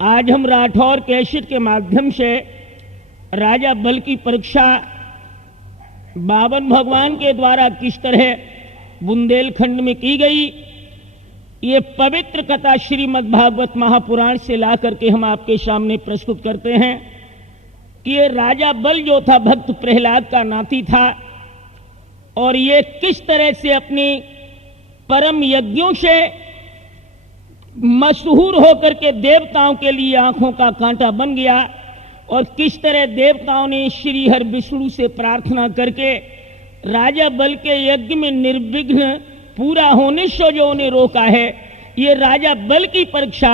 आज हम राठौर कैसेट के माध्यम से राजा बल की परीक्षा बावन भगवान के द्वारा किस तरह बुंदेलखंड में की गई, ये पवित्र कथा श्रीमद् भागवत महापुराण से ला करके हम आपके सामने प्रस्तुत करते हैं कि ये राजा बल जो था भक्त प्रहलाद का नाती था और ये किस तरह से अपनी परम यज्ञों से मशहूर होकर के देवताओं के लिए आंखों का कांटा बन गया और किस तरह देवताओं ने श्री हर विष्णु से प्रार्थना करके राजा बल के यज्ञ में निर्विघ्न पूरा होने से जो उन्हें रोका है। ये राजा बल की परीक्षा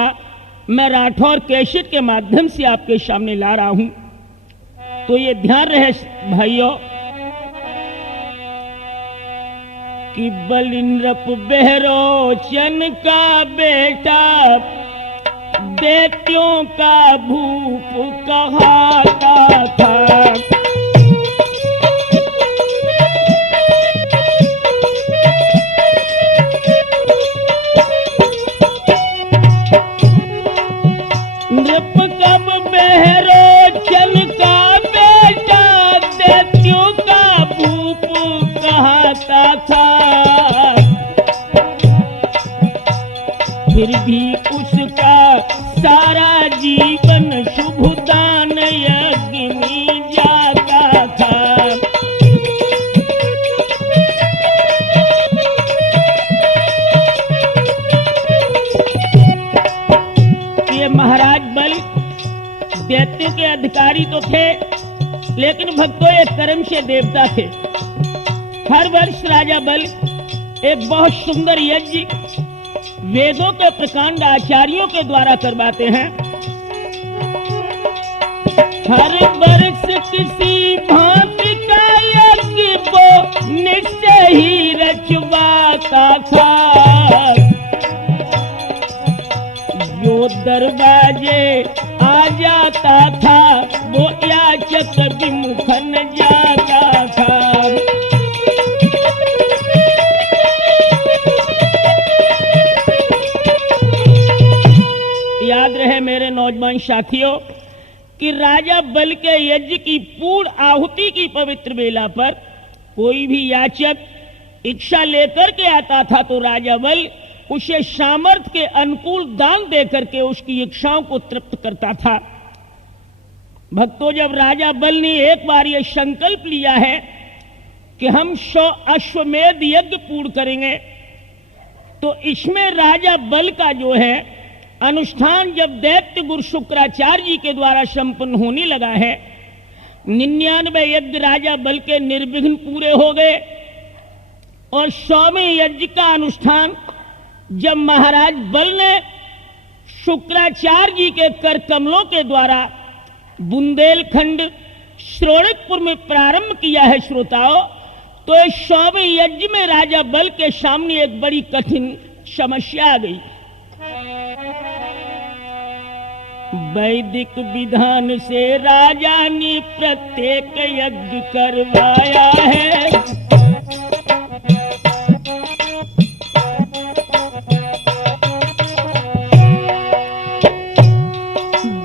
मैं राठौर कैसेट के माध्यम से आपके सामने ला रहा हूं, तो ये ध्यान रहे भाइयों कि बलिंद्रप बहरोचन का बेटा दैत्यों का भूप कहाता था। नृप कब बहरोचन का बेटा दैत्यों का भूप कहाता था, फिर भी उसका सारा जीवन शुभ दान यज्ञ में जाता था। ये महाराज बल दैत्यों के अधिकारी तो थे, लेकिन भक्तों एक कर्म से देवता थे। हर वर्ष राजा बल एक बहुत सुंदर यज्ञ वेदों के प्रकांड आचार्यों के द्वारा करवाते हैं। हर वर्ष किसी भांति का यज्ञ वो निश्चय ही रचवाता था, जो दरवाजे आ जाता था वो याचक विमुख न जाता था। याद रहे मेरे नौजवान साथियों कि राजा बल के यज्ञ की पूर्ण आहुति की पवित्र बेला पर कोई भी याचक इच्छा लेकर के आता था तो राजा बल उसे सामर्थ्य के अनुकूल दान देकर के उसकी इच्छाओं को तृप्त करता था। भक्तों, जब राजा बल ने एक बार यह संकल्प लिया है कि हम 100 अश्वमेध यज्ञ पूर्ण करेंगे, तो इसमें राजा बल का जो है अनुष्ठान जब दैत्य गुरु शुक्राचार्य जी के द्वारा संपन्न होने लगा है, 99 यज्ञ राजा बल के निर्विघ्न पूरे हो गए और 100वें यज्ञ का अनुष्ठान जब महाराज बल ने शुक्राचार्य जी के कर कमलों के द्वारा बुंदेलखंड श्रोणिकपुर में प्रारंभ किया है श्रोताओं, तो इस 100वें यज्ञ में राजा बल के सामने एक बड़ी कठिन समस्या आ गई। वैदिक विधान से राजा ने प्रत्येक यज्ञ करवाया है,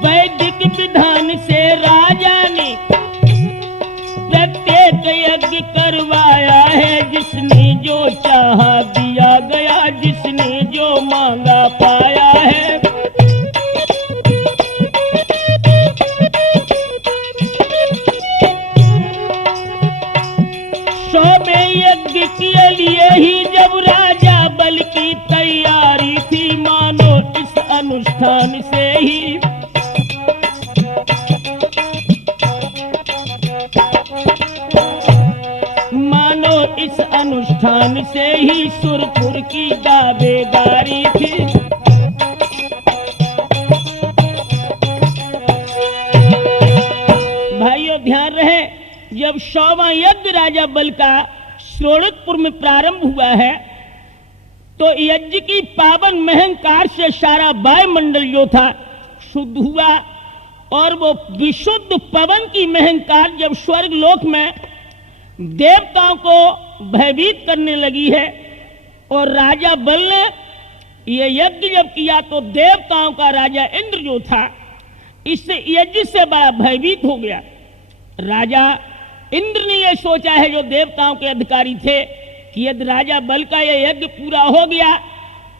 वैदिक विधान से राजा ने प्रत्येक यज्ञ करवाया है, जिसने जो चाहा दिया गया, जिसने जो मांगा पाया है। यज्ञ के लिए ही जब राजा बल की तैयारी थी, मानो इस अनुष्ठान से ही इस अनुष्ठान से ही सुरपुर की दावेदारी थी। भाइयों ध्यान रहे, जब 100वां यज्ञ राजा बल का श्रोणिकपुर में प्रारंभ हुआ है तो यज्ञ की पावन महंकार से सारा वायुमंडल जो था शुद्ध हुआ और वो विशुद्ध पवन की महंकार जब स्वर्ग लोक में देवताओं को भयभीत करने लगी है और राजा बल ने ये यज्ञ जब किया तो देवताओं का राजा इंद्र जो था इस यज्ञ से बड़ा भयभीत हो गया। राजा इंद्र ने यह सोचा है, जो देवताओं के अधिकारी थे, कि यदि राजा बल का यह यज्ञ पूरा हो गया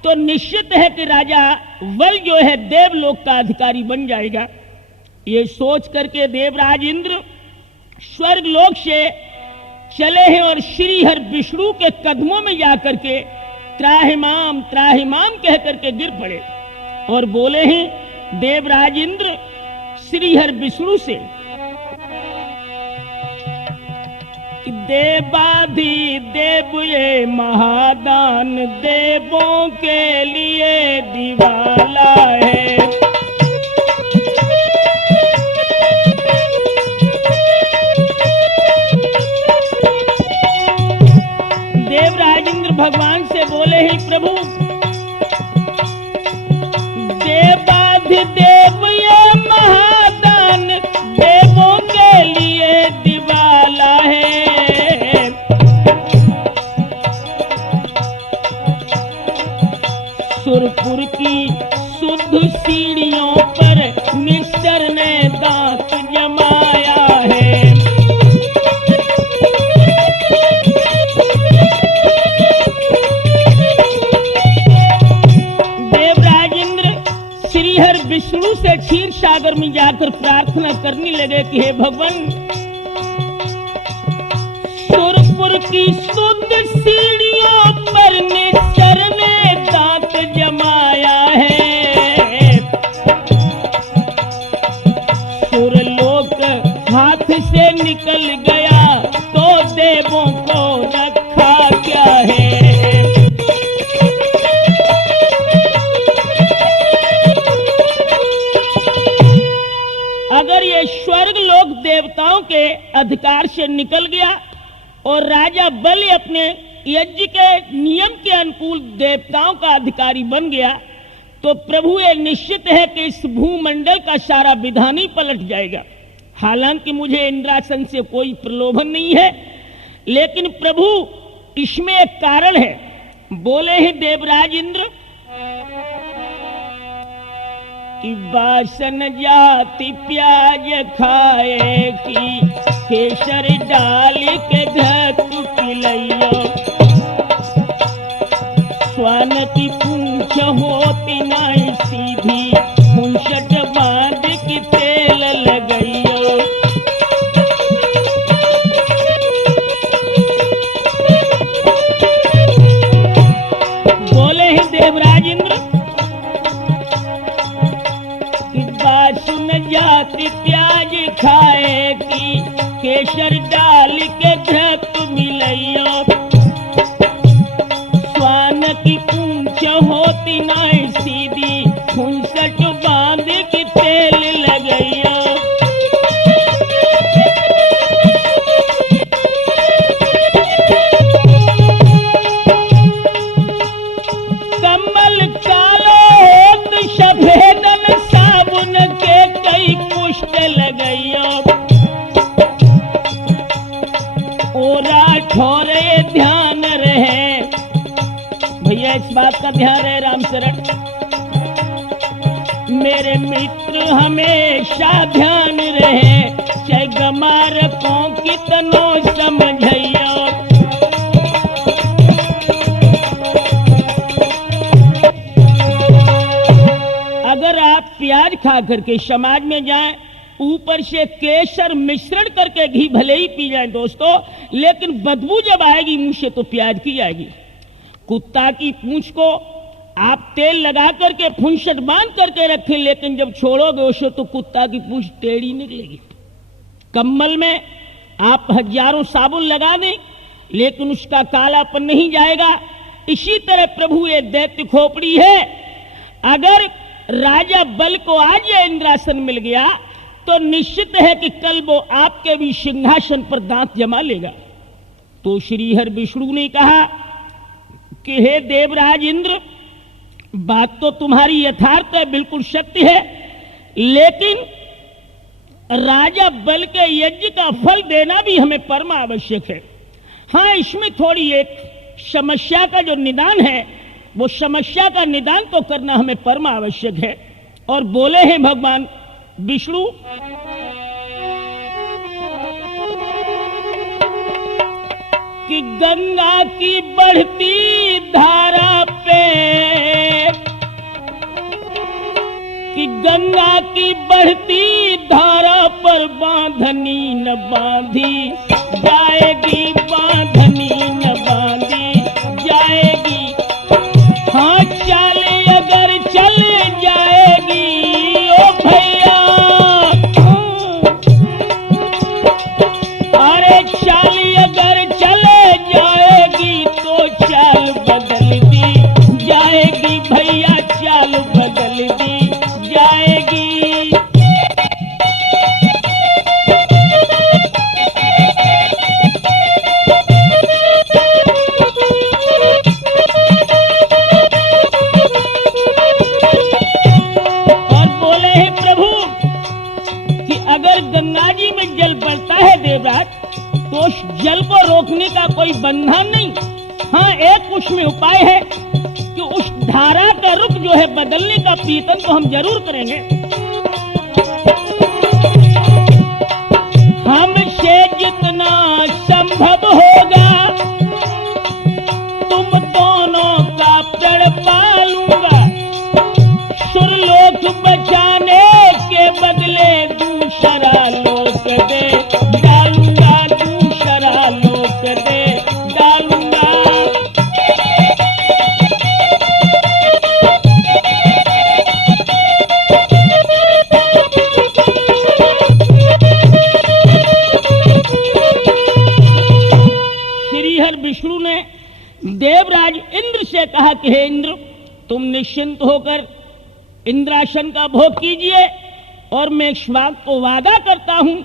तो निश्चित है कि राजा बल जो है देवलोक का अधिकारी बन जाएगा। ये सोच करके देवराज इंद्र स्वर्ग लोक से चले हैं और श्री हर विष्णु के कदमों में जाकर के त्राहिमाम त्राहिमाम कह करके गिर पड़े और बोले हैं देवराज इंद्र श्री हर विष्णु से कि देवाधि देव ये महादान देवों के लिए दिवाला है। देवराज इंद्र भगवान से बोले ही प्रभु देवाधिदेव ये महादान देवों के लिए दिवाला है। सुरपुर की शुद्ध सीढ़ियों पर निश्चर ने दांत जमाया है। विष्णु से क्षीर सागर में जाकर प्रार्थना करने लगे कि हे भगवान, सुरपुर की शुद्ध सीढ़ियों पर निश्चर ने दांत जमाया है। सुरलोक हाथ से निकल गया तो देवों को रखा क्या है। अगर ये स्वर्ग लोक देवताओं के अधिकार से निकल गया और राजा बल अपने यज्ञ के नियम के अनुकूल देवताओं का अधिकारी बन गया तो प्रभु ये निश्चित है कि इस भूमंडल का सारा विधान ही पलट जाएगा। हालांकि मुझे इंद्रासन से कोई प्रलोभन नहीं है, लेकिन प्रभु इसमें एक कारण है। बोले ही देवराज इंद्र कि बासन जाति प्याज खाएगी केसर डाल के धतु पिलैयो। स्वान की पूंछ होती नहीं सीधी पूंछट बांध की तेल लगैयो। बोले ही देवराज इंद्र सुन जाति प्याज खाएगी केसर डाल के धत मिलैया। स्वान की पूंछ होती नहीं सीधी फुंसट बांध की तेल लगैया। कमल कालो होत सफेदन साबुन के कई पुष्ट लगैया। ओरा ठोरे ध्यान रहे, भैया इस बात का ध्यान रहे रामचरण, मेरे मित्र हमेशा ध्यान रहे, चाहे गमार को कितनो समझैया। अगर आप प्याज खा करके समाज में जाएं, ऊपर से केसर मिश्रण करके घी भले ही पी जाएं दोस्तों, लेकिन बदबू जब आएगी मुंह से तो प्याज की आएगी। कुत्ता की पूंछ को आप तेल लगा करके फुंसट बांध करके रखें, लेकिन जब छोड़ोगे उसे तो कुत्ता की पूंछ टेढ़ी निकलेगी। कम्बल में आप हजारों साबुन लगा दें लेकिन उसका कालापन नहीं जाएगा। इसी तरह प्रभु ये दैत्य खोपड़ी है। अगर राजा बल को आज यह इंद्रासन मिल गया तो निश्चित है कि कल वो आपके भी सिंहासन पर दांत जमा लेगा। तो श्रीहर विष्णु ने कहा कि हे देवराज इंद्र, बात तो तुम्हारी यथार्थ है, बिल्कुल सत्य है, लेकिन राजा बल के यज्ञ का फल देना भी हमें परम आवश्यक है। हाँ, इसमें थोड़ी एक समस्या का जो निदान है वो समस्या का निदान तो करना हमें परम आवश्यक है। और बोले हैं भगवान विष्णु, कि गंगा की बढ़ती धारा पे, कि गंगा की बढ़ती धारा पर बांधनी न बांधी जाएगी, बांधनी न बांधी जाएगी। हाँ चाल अगर चल जाएगी ओ भैया, अरे चाल अगर चले जाएगी तो चाल बदल दी जाएगी भैया, चाल बदल दी जाएगी। और बोले हैं प्रभु कि अगर गंगा जी में जल बढ़ता है देवराज, तो उस जल को रोकने का कोई बंधन नहीं। हाँ, एक उसमें उपाय है कि उस धारा का रुख जो है बदलने का प्रयत्न तो हम जरूर करेंगे। हमसे जितना संभव होगा तुम दोनों का प्रण पालूंगा, सुरलोक बचाने के बदले दूसरा लोक दे डालूंगा, दूसरा लोक दे डालूंगा। श्रीहर विष्णु ने देवराज इंद्र से कहा कि हे इंद्र, तुम निश्चिंत होकर इंद्रासन का भोग कीजिए, और मैं इस बात को वादा करता हूं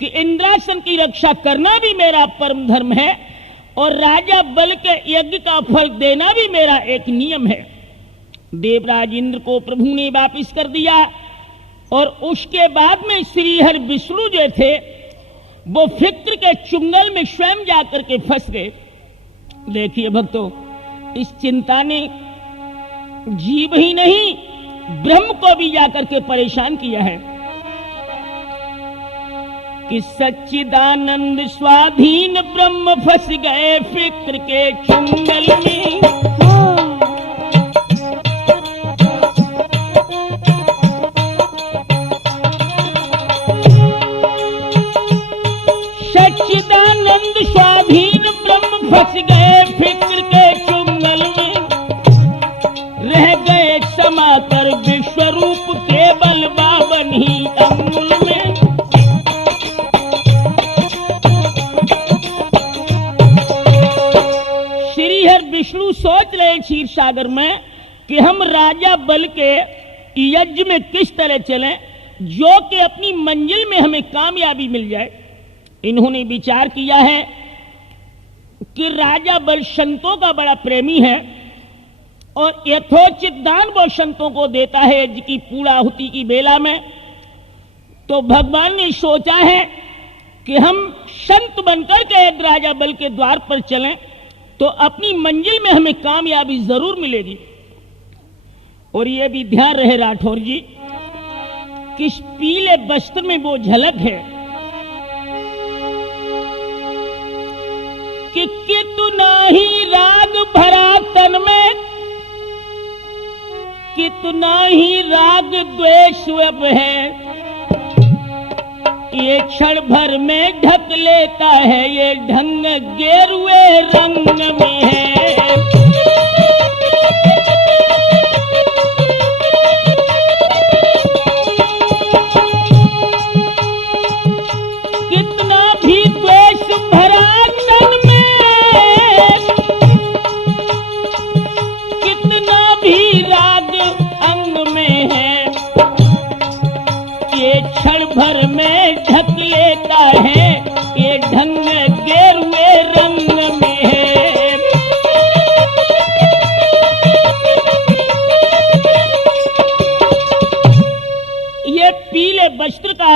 कि इंद्रासन की रक्षा करना भी मेरा परम धर्म है, और राजा बल के यज्ञ का फल देना भी मेरा एक नियम है। देवराज इंद्र को प्रभु ने वापिस कर दिया, और उसके बाद में श्रीहर विष्णु जो थे वो फिक्र के चुंगल में स्वयं जाकर के फंस गए। देखिए भक्तों, इस चिंता ने जीव ही नहीं ब्रह्म को भी जाकर के परेशान किया है कि सच्चिदानंद स्वाधीन ब्रह्म फंस गए फिक्र के चुंगल में। सच्चिदानंद स्वाधीन ब्रह्म फंस गए फिक्र के चुंगल में, रह गए समाकर विश्वरूप केवल बावन ही अंगुल में। श्रीहर विष्णु सोच रहे क्षीर सागर में कि हम राजा बल के यज्ञ में किस तरह चलें जो कि अपनी मंजिल में हमें कामयाबी मिल जाए। इन्होंने विचार किया है कि राजा बल संतों का बड़ा प्रेमी है, और यथोचित दान वो संतों को देता है यज्ञ की पूर्णाहुति की बेला में। तो भगवान ने सोचा है कि हम संत बनकर के यदि राजा बल के द्वार पर चलें तो अपनी मंजिल में हमें कामयाबी जरूर मिलेगी। और ये भी ध्यान रहे राठौर जी, किस पीले वस्त्र में वो झलक है कि कितना ही राग भरा तन में, कितना ही राग द्वेष अब है, ये क्षण भर में ढक लेता है, ये ढंग गेरुए रंग में है। कितना भी द्वेष भरा तन में, कितना भी राग अंग में है, ये क्षण भर में ढक लेता है, ये ढंग गेरुए रंग में है। ये पीले वस्त्र का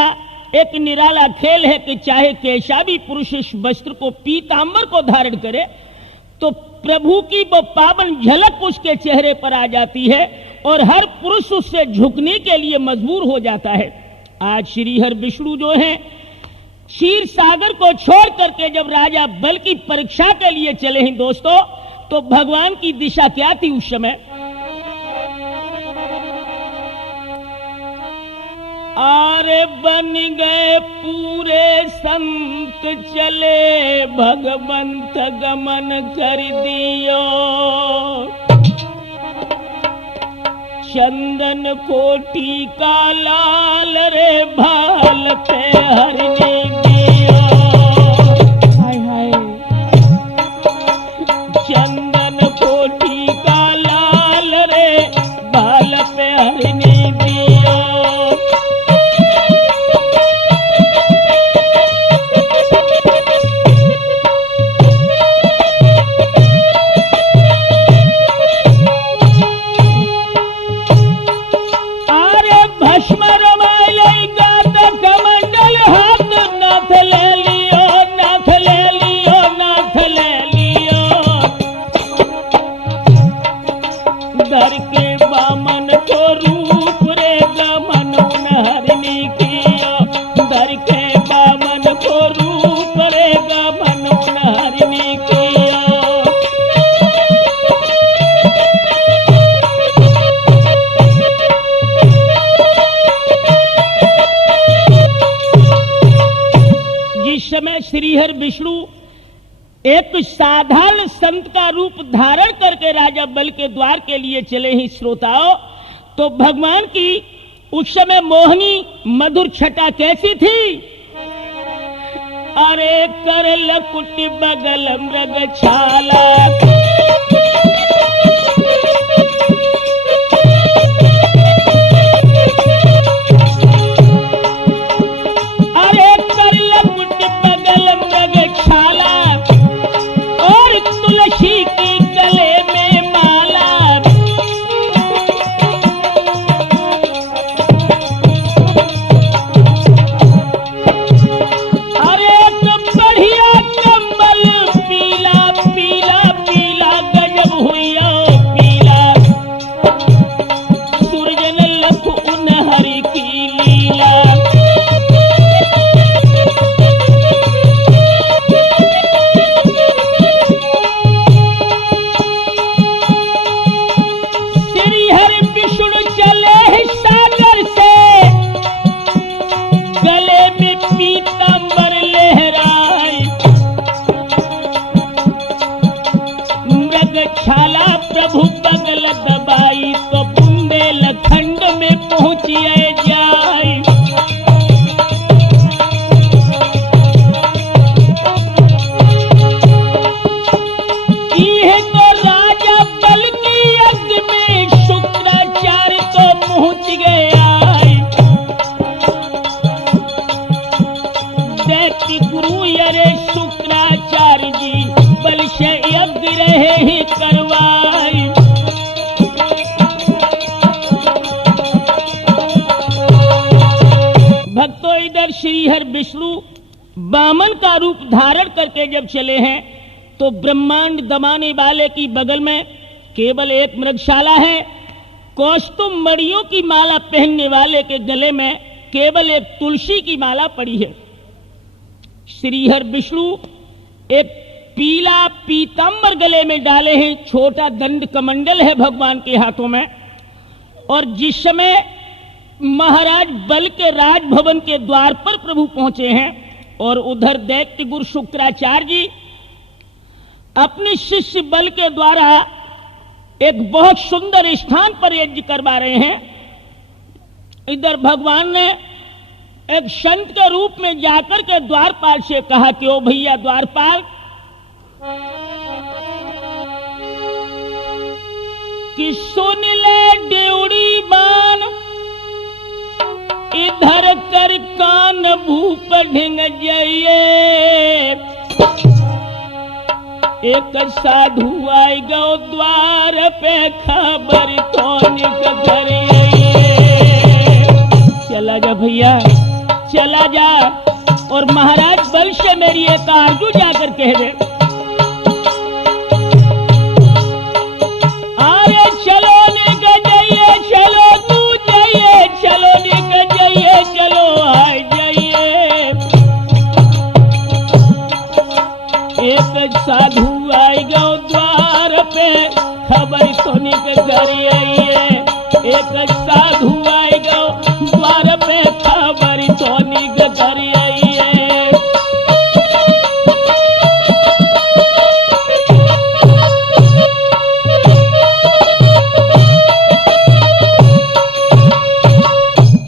एक निराला खेल है कि चाहे कैसा भी पुरुष इस वस्त्र को पीतांबर को धारण करे तो प्रभु की वो पावन झलक उसके चेहरे पर आ जाती है और हर पुरुष उससे झुकने के लिए मजबूर हो जाता है। आज श्रीहर विष्णु जो है क्षीर सागर को छोड़ करके जब राजा बल की परीक्षा के लिए चले हैं दोस्तों, तो भगवान की दिशा क्या थी उस समय? आरे बन गए पूरे संत चले भगवंत गमन कर दियो, चंदन कोटि का लाल रे भाल पे हरने दियो। हाय हाय चंदन कोटि का लाल रे भाल पे हरने दियो। श्रीहर विष्णु एक साधारण संत का रूप धारण करके राजा बल के द्वार के लिए चले ही श्रोताओं, तो भगवान की उस समय मोहनी मधुर छटा कैसी थी? अरे कर लकुटी बगल मृग छाला, श्रीहर विष्णु बामन का रूप धारण करके जब चले हैं तो ब्रह्मांड दबाने वाले की बगल में केवल एक मृगशाला है। कौस्तुम मणियों की माला पहनने वाले के गले में केवल एक तुलसी की माला पड़ी है। श्रीहर विष्णु एक पीला पीतांबर गले में डाले हैं, छोटा दंड कमंडल है भगवान के हाथों में। और जिस समय महाराज बल के राजभवन के द्वार पर प्रभु पहुंचे हैं और उधर दैत्य गुरु शुक्राचार्य जी अपने शिष्य बल के द्वारा एक बहुत सुंदर स्थान पर यज्ञ करवा रहे हैं, इधर भगवान ने एक संत के रूप में जाकर के द्वारपाल से कहा कि ओ भैया द्वारपाल, कि सुन ले ड्योड़ी बान, इधर कर कान भूप ढिंग जाइए। एक साधु आई गो द्वार पे, खबर कौन करिए। चला जा भैया चला जा, और महाराज बल से मेरी एक आरजू जाकर कह दे सोनी के घर आइए, एक साधु आए गो द्वार पे खबर सोनी के घर आइए।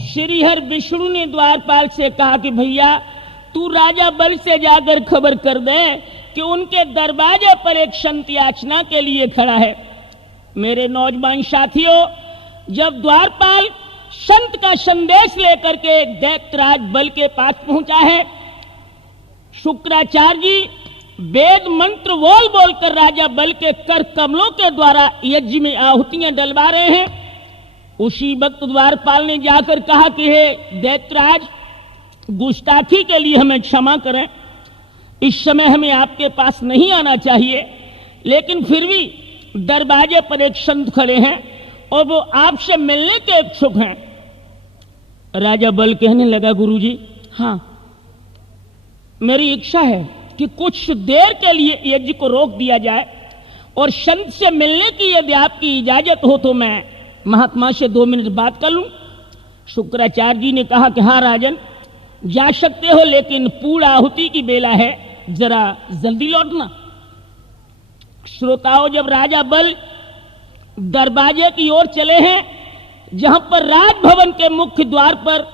श्रीहर विष्णु ने द्वारपाल से कहा कि भैया तू राजा बल से जाकर खबर कर दे कि उनके दरवाजे पर एक संत याचना के लिए खड़ा है। मेरे नौजवान साथियों, जब द्वारपाल संत का संदेश लेकर के दैत्यराज बल के पास पहुंचा है, शुक्राचार्य जी वेद मंत्र बोल बोलकर राजा बल के कर कमलों के द्वारा यज्ञ में आहुतियां डलवा रहे हैं। उसी वक्त द्वारपाल ने जाकर कहा कि हे दैत्यराज, गुस्ताखी के लिए हमें क्षमा करें, इस समय हमें आपके पास नहीं आना चाहिए, लेकिन फिर भी दरवाजे पर एक संत खड़े हैं और वो आपसे मिलने के इच्छुक हैं। राजा बल कहने लगा, गुरुजी हाँ, मेरी इच्छा है कि कुछ देर के लिए यज्ञ को रोक दिया जाए और संत से मिलने की यदि आपकी इजाजत हो तो मैं महात्मा से 2 मिनट बात कर लूं। शुक्राचार्य जी ने कहा कि हाँ राजन, जा सकते हो, लेकिन पूर्ण आहुति की बेला है, जरा जल्दी लौटना। श्रोताओं, जब राजा बल दरवाजे की ओर चले हैं, जहां पर राजभवन के मुख्य द्वार पर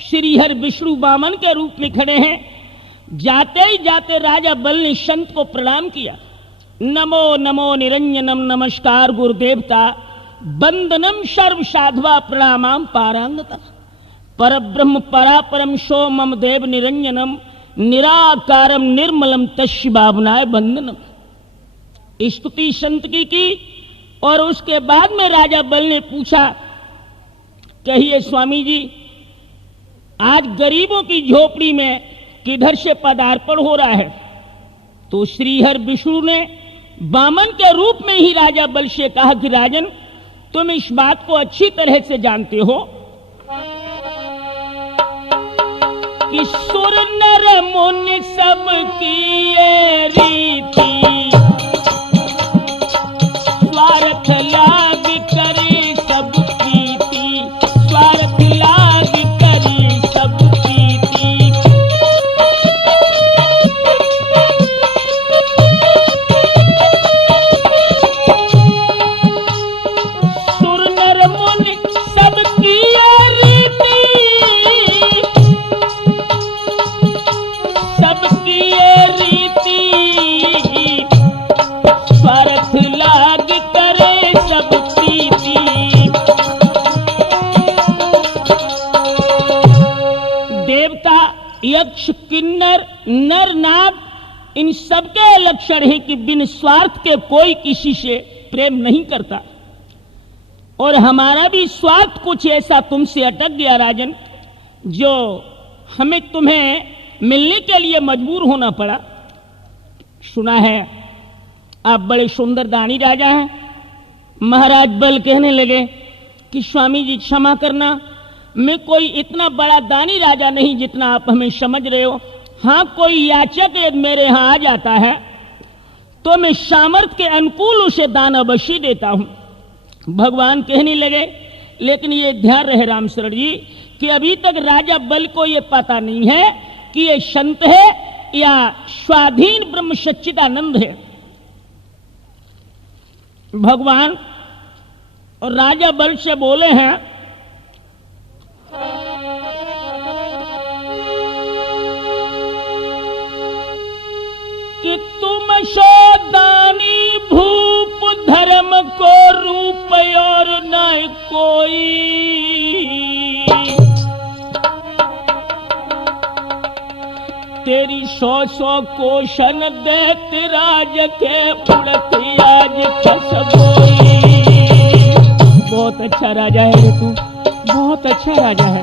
श्रीहर विष्णु वामन के रूप में खड़े हैं, जाते ही जाते राजा बल ने संत को प्रणाम किया। नमो नमो निरंजनम, नमस्कार गुरुदेवता, वंदनम सर्व साधवा प्रणामाम पारांगता, परब्रह्म परापरम सो मम देव निरंजनम, निराकारम निर्मलम तस्य भावनाय वंदनम। स्तुति संत की और उसके बाद में राजा बल ने पूछा, कहिए स्वामी जी, आज गरीबों की झोपड़ी में किधर से पदार्पण हो रहा है? तो श्रीहर विष्णु ने वामन के रूप में ही राजा बल से कहा कि राजन, तुम इस बात को अच्छी तरह से जानते हो कि सुर नर मुनि सब की ये रीति, स्वार्थ लाग करे सब प्रीति, स्वार्थ लाग करे सब प्रीति। सुर नर मुनि सब की ये रीति, सबकी ये रीति, स्वार्थ लाग करे सब प्रीति। देवता, यक्ष, किन्नर, नर, नाग, इन सबके लक्षण है कि बिन स्वार्थ के कोई किसी से प्रेम नहीं करता। और हमारा भी स्वार्थ कुछ ऐसा तुमसे अटक गया राजन, जो हमें तुम्हें मिलने के लिए मजबूर होना पड़ा। सुना है आप बड़े सुंदर दानी राजा हैं। महाराज बल कहने लगे कि स्वामी जी क्षमा करना, मैं कोई इतना बड़ा दानी राजा नहीं जितना आप हमें समझ रहे हो। हाँ, कोई याचक यदि मेरे यहाँ आ जाता है तो मैं सामर्थ्य के अनुकूल उसे दान अवश्य देता हूँ। भगवान कहने लगे, लेकिन ये ध्यान रहे राम शरण जी कि अभी तक राजा बल को ये पता नहीं है कि ये संत है या स्वाधीन ब्रह्म सच्चिदानंद है। भगवान और राजा बल से बोले हैं, कि तुम सो दानी भूप, धर्म को रूप और न कोई, तेरी 100 कोशन देत राज के उड़त आज खसबोई। बहुत अच्छा राजा है रे तू, बहुत अच्छा राजा है।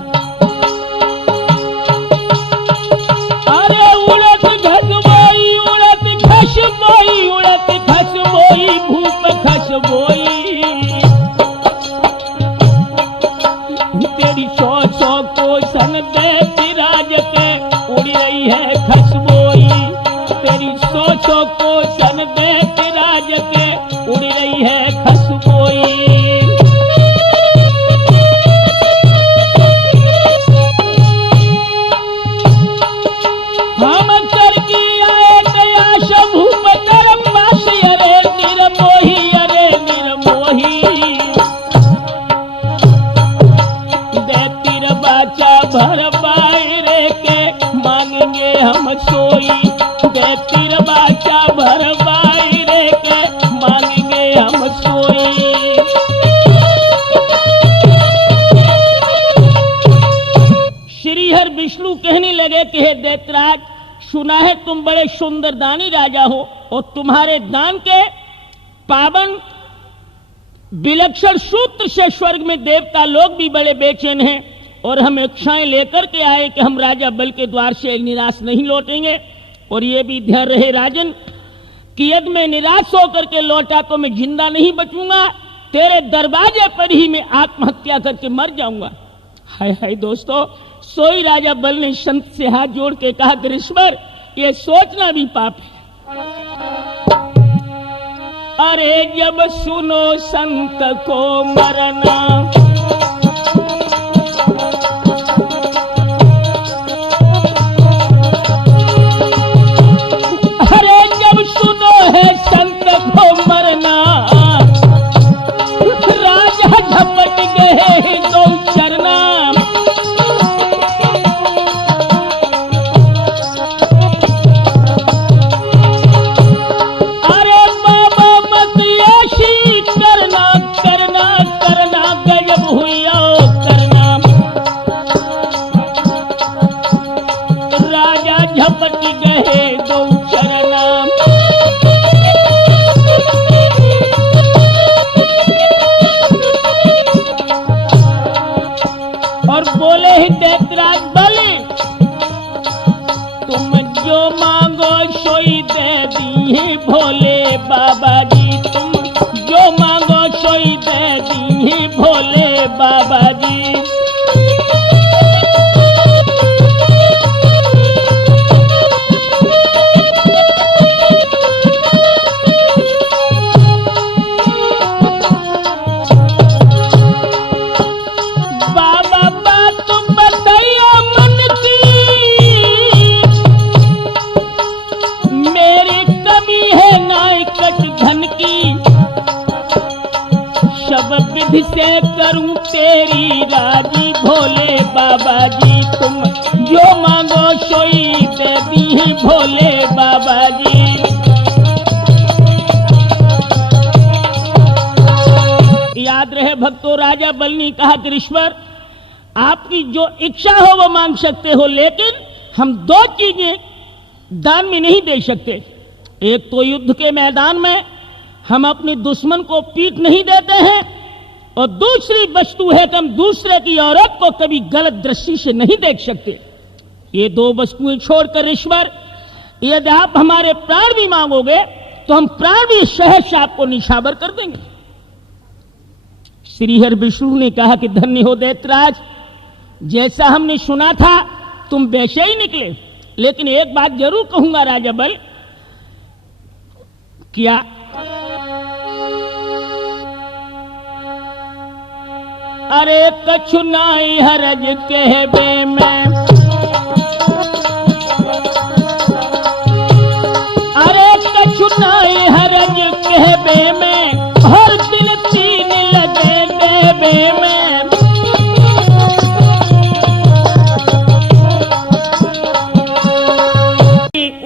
अरे उड़त खसबोई, उड़त खसबोई, उड़त खसबोई, भूप खसबोई, तेरी 100 कोशन देत राज के उड़ रही है खसबोई, तेरी 100 कोशन देत राज के उड़ रही है खसबोई। भर बायरे के मांगेंगे हम सोई, बेतिर बाचा भर बायरे के मांगेंगे हम सोई। श्रीहर विष्णु कहने लगे कि हे दैत्यराज, सुना है तुम बड़े सुंदर दानी राजा हो और तुम्हारे दान के पावन विलक्षण सूत्र से स्वर्ग में देवता लोग भी बड़े बेचैन हैं और हम इच्छाएं लेकर के आए कि हम राजा बल के द्वार से एक निराश नहीं लौटेंगे। और ये भी ध्यान रहे राजन कि यदि मैं निराश होकर के लौटा तो मैं जिंदा नहीं बचूंगा, तेरे दरवाजे पर ही मैं आत्महत्या करके मर जाऊंगा। हाय हाय दोस्तों, सोई राजा बल ने संत से हाथ जोड़ के कहा कि ऋषवर, ये सोचना भी पाप है। अरे जब सुनो संत को मरना, अरे जब सुनो है संत को मरना, राजा झपट गए तो चरना। भोले बाबा जी, तुम जो मांगो सोई दे दी भोले बाबा जी। बाबा बात बताइए मन की, मेरी कमी है नाइकट धन की, सब विधि से करूं तेरी राजी भोले बाबा जी। तुम जो मांगो सोई दे दी भोले बाबा जी। याद रहे भक्तों, राजा बल ने कहा कि ईश्वर, आपकी जो इच्छा हो वो मांग सकते हो, लेकिन हम दो चीजें दान में नहीं दे सकते। एक तो युद्ध के मैदान में हम अपने दुश्मन को पीठ नहीं देते हैं, और दूसरी वस्तु है कि हम दूसरे की औरत को कभी गलत दृष्टि से नहीं देख सकते। ये दो वस्तुएं छोड़कर ईश्वर, यदि आप हमारे प्राण भी मांगोगे तो हम प्राण भी सहज आपको निछावर कर देंगे। श्रीहर विष्णु ने कहा कि धन्य हो दैत्यराज, जैसा हमने सुना था तुम वैसे ही निकले, लेकिन एक बात जरूर कहूंगा राजा बल। क्या? अरे कछु नाई हरज कहबे में, अरे कछु नाई हरज कहबे में, हर दिन तीन लगे देबे में।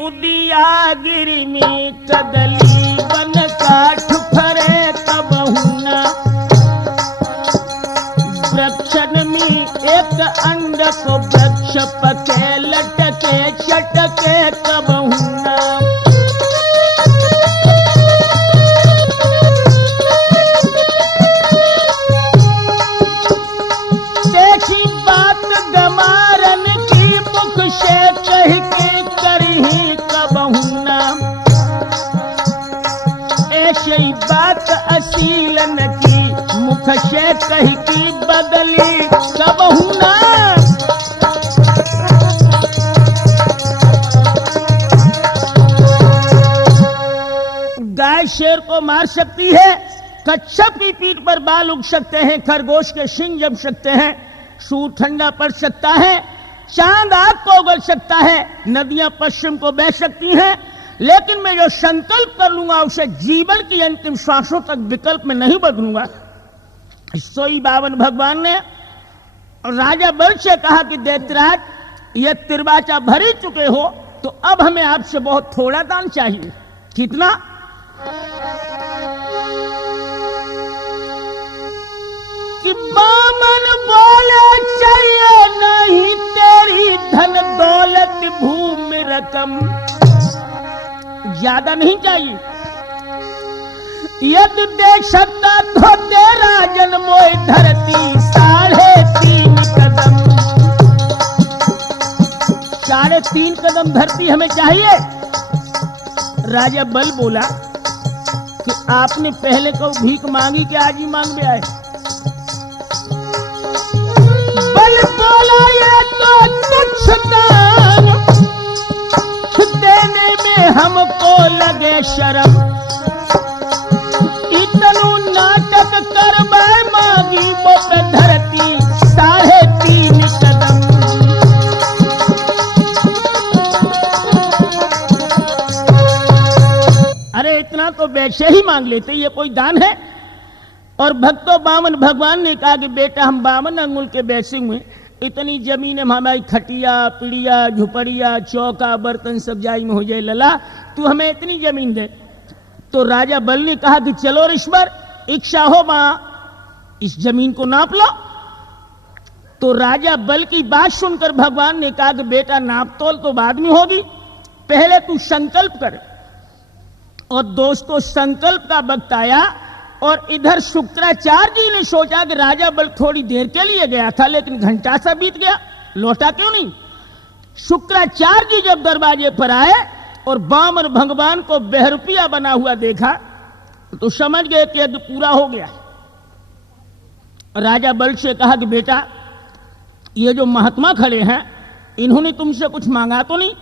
उदियागिरी में कदली बन काठ फरे तब हुना, वृक्षन में एक अंड को वृक्ष पके लटके चटके कब हुना। देखी बात गमारन की मुख से कह के करही कब हुना, ऐसी बात असीलन की मुख से कह की बदली कब हुना। गाय शेर को मार सकती है, कच्छप की पीठ पर बाल उग सकते हैं, खरगोश के सिंग जम सकते हैं, सूर ठंडा पड़ सकता है, चांद आग को उगल सकता है, नदियां पश्चिम को बह सकती हैं, लेकिन मैं जो संकल्प कर लूंगा उसे जीवन की अंतिम श्वासों तक विकल्प में नहीं बदलूंगा। सोई बावन भगवान ने और राजा बल से कहा कि दैत्यराज, ये तिरबाचा भर ही चुके हो, तो अब हमें आपसे बहुत थोड़ा दान चाहिए। कितना? कि बामन बोले चाहिए नहीं तेरी धन दौलत भूमि रकम, ज्यादा नहीं चाहिए। यदि देख सकता तो तेरा जन्मोय धरती 3.5 कदम, 3.5 कदम धरती हमें चाहिए। राजा बल बोला कि आपने पहले को भीख मांगी कि आज ही मांग में आए? बल बोला ये तो तुच्छ दान, देने में हमको लगे शर्म, इतनु नाटक कर मैं मांगी वो पे धरती 3.5 कदम। अरे इतना तो वैसे ही मांग लेते, ये कोई दान है? और भक्तों, बामन भगवान ने कहा कि बेटा, हम 52 अंगुल के बैसे हुए, इतनी जमीन हमारी खटिया पिड़िया झुपड़िया चौका बर्तन सब जाई में हो जाए, लला तू हमें इतनी जमीन दे। तो राजा बल ने कहा कि चलो ऋषवर, इच्छा हो मां इस जमीन को नाप लो। तो राजा बल की बात सुनकर भगवान ने कहा कि बेटा, नाप तोल तो बाद में होगी, पहले तू संकल्प कर। और दोस्तों, संकल्प का वक्त आया और इधर शुक्राचार्य जी ने सोचा कि राजा बल थोड़ी देर के लिए गया था, लेकिन घंटा सा बीत गया, लौटा क्यों नहीं? शुक्राचार्य जी जब दरवाजे पर आए और बामन भगवान को बहरूपिया बना हुआ देखा तो समझ गए कि यज्ञ पूरा हो गया। राजा बल से कहा कि बेटा, ये जो महात्मा खड़े हैं, इन्होंने तुमसे कुछ मांगा तो नहीं?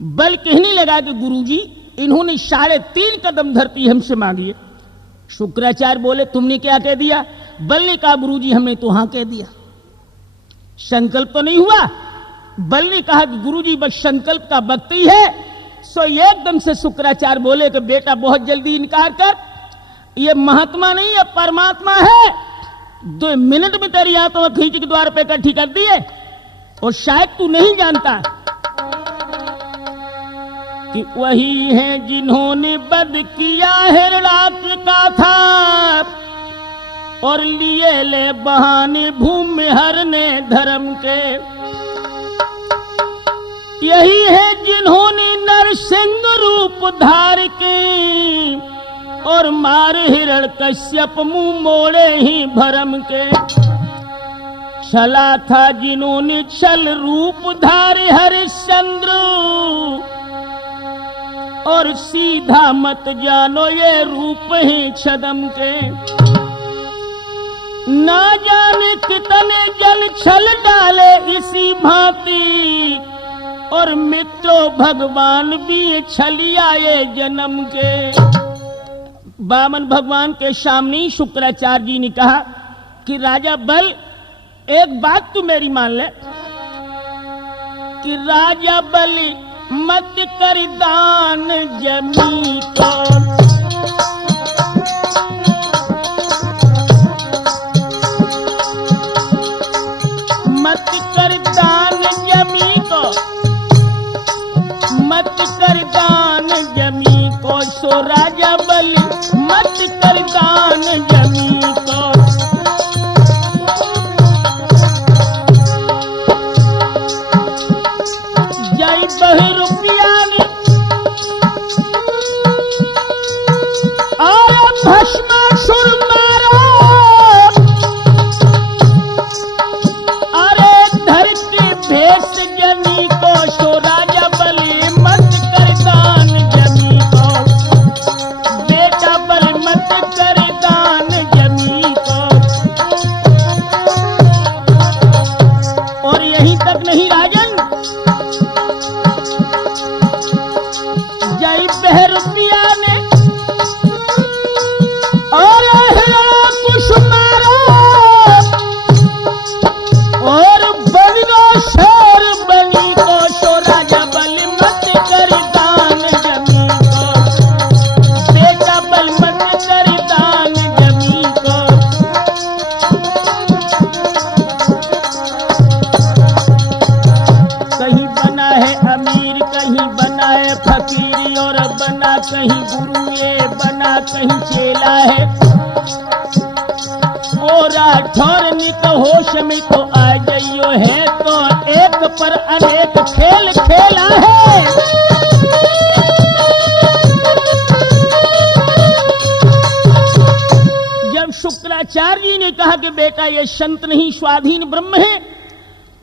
बल कहने लगा कि गुरुजी, इन्होंने 3.5 कदम धरती हमसे मांगी है। शुक्राचार्य बोले, तुमने क्या कह दिया? बल ने कहा, गुरुजी हमने तो हां कह दिया, संकल्प तो नहीं हुआ। बल ने कहा कि गुरुजी बस संकल्प का वक्त ही है। सो एकदम से शुक्राचार्य बोले कि बेटा, बहुत जल्दी इनकार कर, ये महात्मा नहीं है, परमात्मा है। 2 मिनट में तेरी आत्मा खींच के द्वार पे इकट्ठी कर दिए, और शायद तू नहीं जानता कि वही है जिन्होंने वध किया हिरणाक्ष का था, और लिए ले बहाने भूमि हरने धर्म के। यही है जिन्होंने नरसिंह रूप धार के, और मार हिरण कश्यप मुंह मोड़े ही भरम के। छला था जिन्होंने छल रूप धारे हरिश्चंद्र, और सीधा मत जानो ये रूप ही छदम के। ना जाने कितने जल छल डाले इसी भांति, और मित्रों भगवान भी छलिया ये जन्म के। बामन भगवान के सामने शुक्राचार्य जी ने कहा कि राजा बल, एक बात तू मेरी मान ले कि राजा बलि मत कर दान जमी को, मत कर दान जमी को, मत कर दान जमी को। सो राजा बलि मत कर दान जमी को। जय बहरूपिया ने और भस्मासुर मारो, अरे धरती भेष जमी को। सो राजा बलि मत कर दान जमी को, बेटा बलि मत कर दान जमी को। और यहीं तक नहीं राजन, जय बहरूपिया ने और कुछ मारो, और बलिनो शेर बनी कहीं गुरु ये बना कहीं चेला है। और राठौर निक होश में तो आ जाइयो है, तो एक पर अनेक खेल खेला है। जब शुक्राचार्य जी ने कहा कि बेटा ये संत नहीं स्वाधीन ब्रह्म है,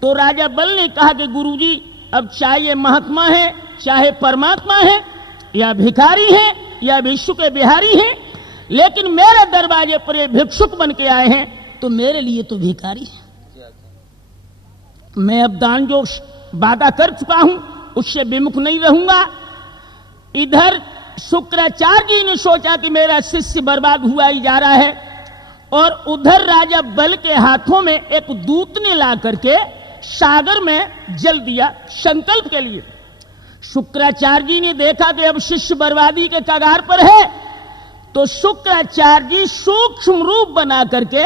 तो राजा बल ने कहा कि गुरुजी अब चाहे महात्मा है, चाहे परमात्मा है, या भिखारी है, या विश्व के बिहारी है, लेकिन मेरे दरवाजे पर ये भिक्षुक बन के आए हैं, तो मेरे लिए तो भिखारी है। मैं अब दान जो वादा कर चुका हूं उससे विमुख नहीं रहूंगा। इधर शुक्राचार्य जी ने सोचा कि मेरा शिष्य बर्बाद हुआ ही जा रहा है, और उधर राजा बल के हाथों में एक दूत ने ला करके सागर में जल दिया संकल्प के लिए। शुक्राचार्य जी ने देखा कि अब शिष्य बर्बादी के कगार पर है, तो शुक्राचार्य जी सूक्ष्म रूप बना करके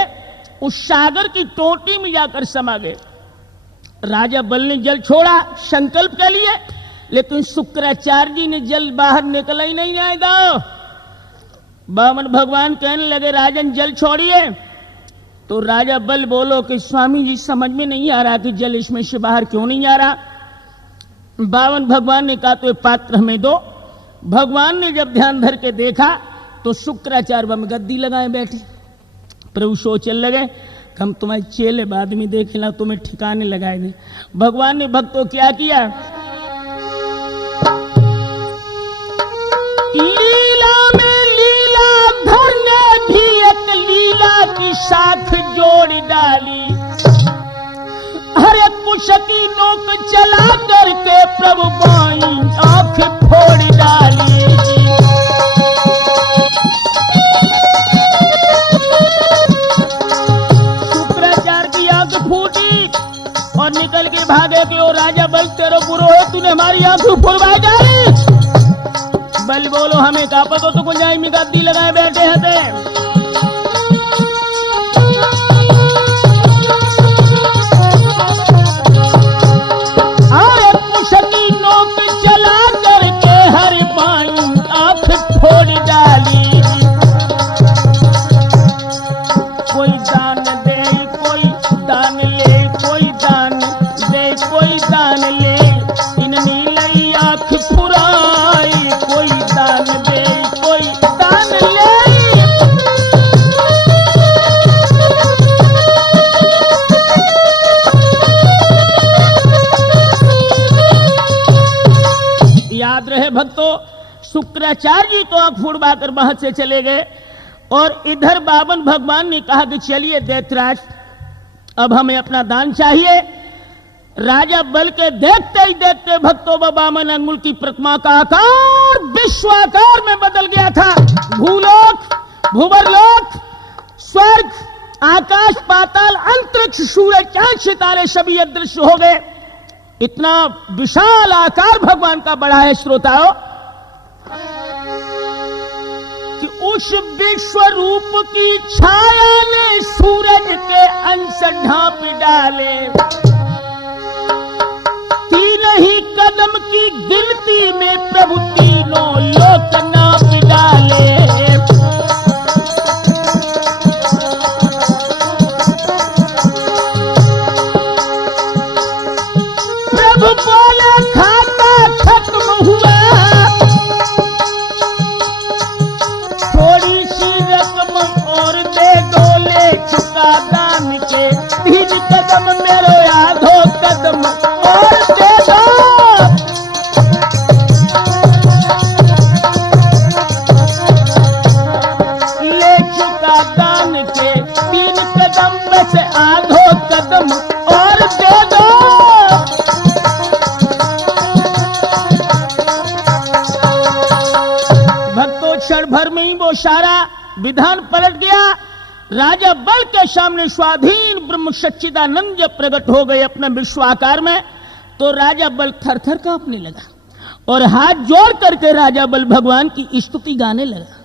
उस सागर की टोटी में जाकर समा गए। राजा बल ने जल छोड़ा संकल्प के लिए, लेकिन शुक्राचार्य जी ने जल बाहर निकला ही नहीं आए दो। बामन भगवान कहने लगे राजन जल छोड़िए, तो राजा बल बोलो कि स्वामी जी समझ में नहीं आ रहा कि जल इसमें से बाहर क्यों नहीं आ रहा। बावन भगवान ने कहा तो एक पात्र हमें दो। भगवान ने जब ध्यान धर के देखा तो शुक्राचार्य बम गद्दी लगाए बैठे। प्रभु सोचने लगे हम तुम्हारे चेले बाद में देखेला, तुम्हें ठिकाने लगाए दे। भगवान ने भक्तों क्या किया, लीला में लीला धरने भी एक लीला की साख जोड़ डाली। हरे कुश की नोक चला करके प्रभु बाई आंख फोड़ डाली। शुक्राचार्य की आंख फूटी और निकल के भागे कि ओ राजा बल तेरो गुरु है, तूने हमारी आंख फुलवाई डाली। बल बोलो हमें का पता, तो गुंजाई में गद्दी लगाए बैठे हैं। भक्तों शुक्राचार्य जी तो आंख फुड़वाकर वहां से चले गए, और इधर बावन भगवान ने कहा कि चलिए दैत्यराज अब हमें अपना दान चाहिए। राजा बल के देखते ही देखते भक्तों बामन अंगुल की प्रतिमा का आकार विश्वाकार में बदल गया था। भूलोक, भूवरलोक, स्वर्ग, आकाश, पाताल, अंतरिक्ष, सूर्य, चांद, सितारे सभी अदृश्य हो गए। इतना विशाल आकार भगवान का बड़ा है श्रोताओं कि उस विश्व रूप की छाया ने सूरज के अंश ढांप डाले। तीन ही कदम की गिनती में प्रभु तीनों लोक नाप डाले। प्रभु बोले खाता खत्म हुआ, थोड़ी सी रकम और दे दो, ले चुका दान के 3 कदम मेरो आधो कदम और दे दो। ले चुका दान के 3 कदम में से आधो कदम और दे दो। भक्तों क्षण भर में ही वो सारा विधान पलट गया। राजा बल के सामने स्वाधीन ब्रह्म सच्चिदानंद जब प्रकट हो गए अपने विश्वाकार में, तो राजा बल थर-थर कांपने लगा और हाथ जोड़ करके राजा बल भगवान की स्तुति गाने लगा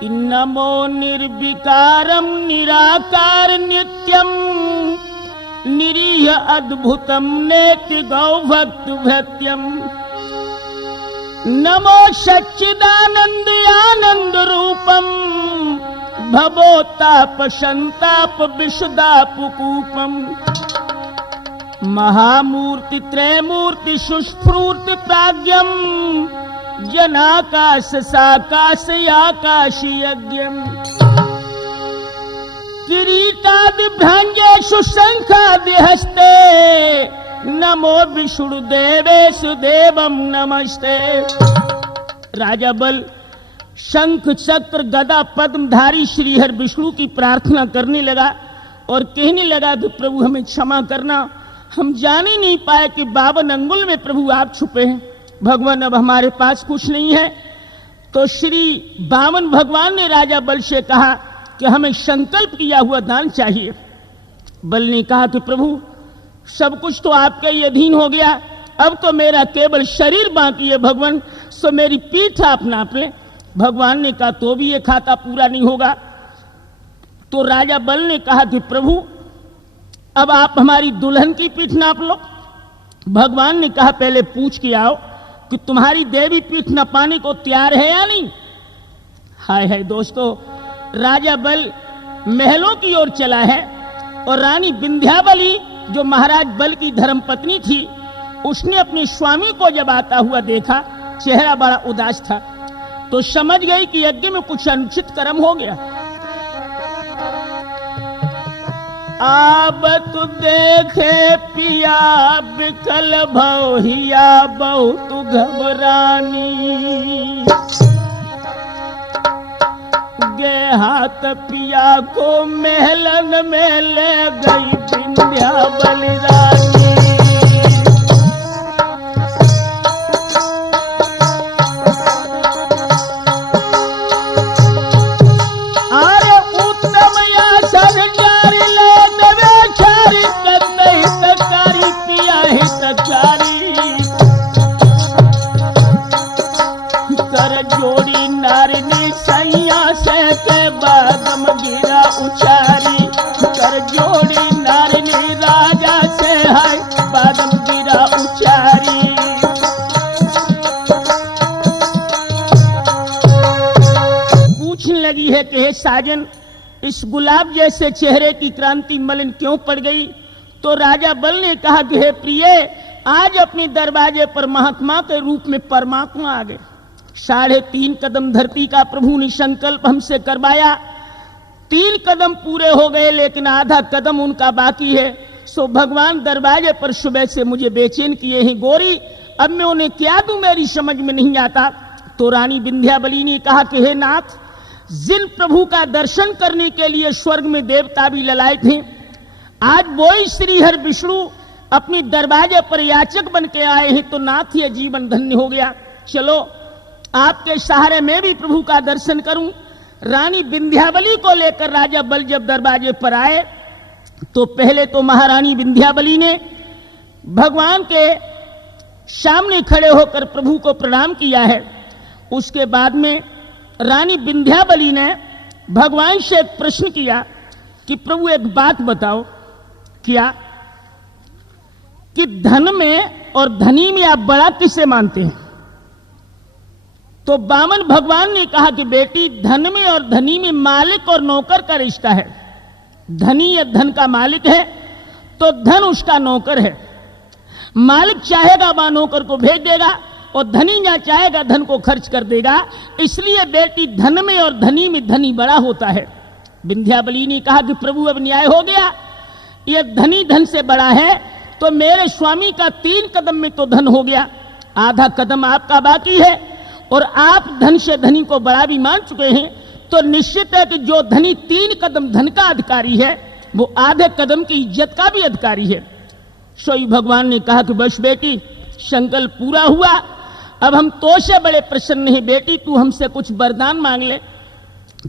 कि नमो निर्विकारम निराकार नित्यम निरीह साध्य अद्भुतम नेति गौ भक्त भृत्यम। नमो सच्चिदानंद आनंद रूपम भवोताप संताप विशुदाप कूपम। महामूर्ति त्रैमूर्ति सुस्फूर्ति प्राज्ञम जनाकाश साकाश आकाश यज्ञम। किरीटादि भ्रंजेषु शंखादि हस्ते नमो विष्णुदेवेषु देवम नमस्ते। राजा बल शंख चक्र गदा पद्मधारी श्रीहर विष्णु की प्रार्थना करने लगा और कहने लगा कि प्रभु हमें क्षमा करना, हम जान ही नहीं पाए कि 52 अंगुल में प्रभु आप छुपे हैं। भगवान अब हमारे पास कुछ नहीं है। तो श्री वामन भगवान ने राजा बल से कहा कि हमें संकल्प किया हुआ दान चाहिए। बल ने कहा कि प्रभु सब कुछ तो आपके ही अधीन हो गया, अब तो मेरा केवल शरीर बाकी है भगवान, सो मेरी पीठ आप नाप ले। भगवान ने कहा तो भी ये खाता पूरा नहीं होगा। तो राजा बल ने कहा कि प्रभु अब आप हमारी दुल्हन की पीठ नाप लो। भगवान ने कहा पहले पूछ के आओ कि तुम्हारी देवी पीठ नपाने को तैयार है या नहीं। हाय हाय दोस्तों, राजा बल महलों की ओर चला है और रानी विंध्यावली जो महाराज बल की धर्मपत्नी थी, उसने अपने स्वामी को जब आता हुआ देखा, चेहरा बड़ा उदास था, तो समझ गई कि यज्ञ में कुछ अनुचित कर्म हो गया। आबत देखे पिया बिकल भौहिया बहुत घबरानी। गे हाथ पिया को महलन में ले गई विंध्यावली रानी। साजन, इस गुलाब जैसे चेहरे की क्रांति मलिन क्यों पड़ गई? तो राजा बल ने कहा कि हे प्रिय, आज अपने दरवाजे पर महात्मा के रूप में परमात्मा आ गए। 3.5 कदम धरती का प्रभु ने संकल्प हमसे करवाया, 3 कदम पूरे हो गए लेकिन आधा कदम उनका बाकी है। सो भगवान दरवाजे पर सुबह से मुझे बेचैन किए हैं गोरी, अब मैं उन्हें क्या दूं मेरी समझ में नहीं आता। तो रानी विंध्यावली ने कहा कि हे नाथ, जिन प्रभु का दर्शन करने के लिए स्वर्ग में देवता भी ललायत हैं, आज वो ही श्रीहर विष्णु अपनी दरवाजे पर याचक बन के आए हैं, तो नाथ ये जीवन धन्य हो गया। चलो आपके सहारे में भी प्रभु का दर्शन करूं। रानी विंध्यावली को लेकर राजा बल जब दरवाजे पर आए तो पहले तो महारानी विंध्यावली ने भगवान के सामने खड़े होकर प्रभु को प्रणाम किया है। उसके बाद में रानी विंध्यावली ने भगवान से एक प्रश्न किया कि प्रभु एक बात बताओ, क्या कि धन में और धनी में आप बड़ा किसे मानते हैं? तो वामन भगवान ने कहा कि बेटी, धन में और धनी में मालिक और नौकर का रिश्ता है। धनी या धन का मालिक है तो धन उसका नौकर है। मालिक चाहेगा वह नौकर को भेज देगा और धनी ना चाहेगा धन को खर्च कर देगा। इसलिए बेटी, धन में और धनी में धनी बड़ा होता है। विंध्यावली ने कहा कि प्रभु अब न्याय हो गया, ये धनी धन से बड़ा है तो मेरे स्वामी का 3 कदम में तो धन हो गया, आधा कदम आपका बाकी है और आप धन से धनी को बड़ा भी मान चुके हैं, तो निश्चित है कि जो धनी 3 कदम धन का अधिकारी है वो आधे कदम की इज्जत का भी अधिकारी है। सोई भगवान ने कहा कि बस बेटी, संकल्प पूरा हुआ, अब हम तो से बड़े प्रसन्न हैं। बेटी तू हमसे कुछ वरदान मांग ले।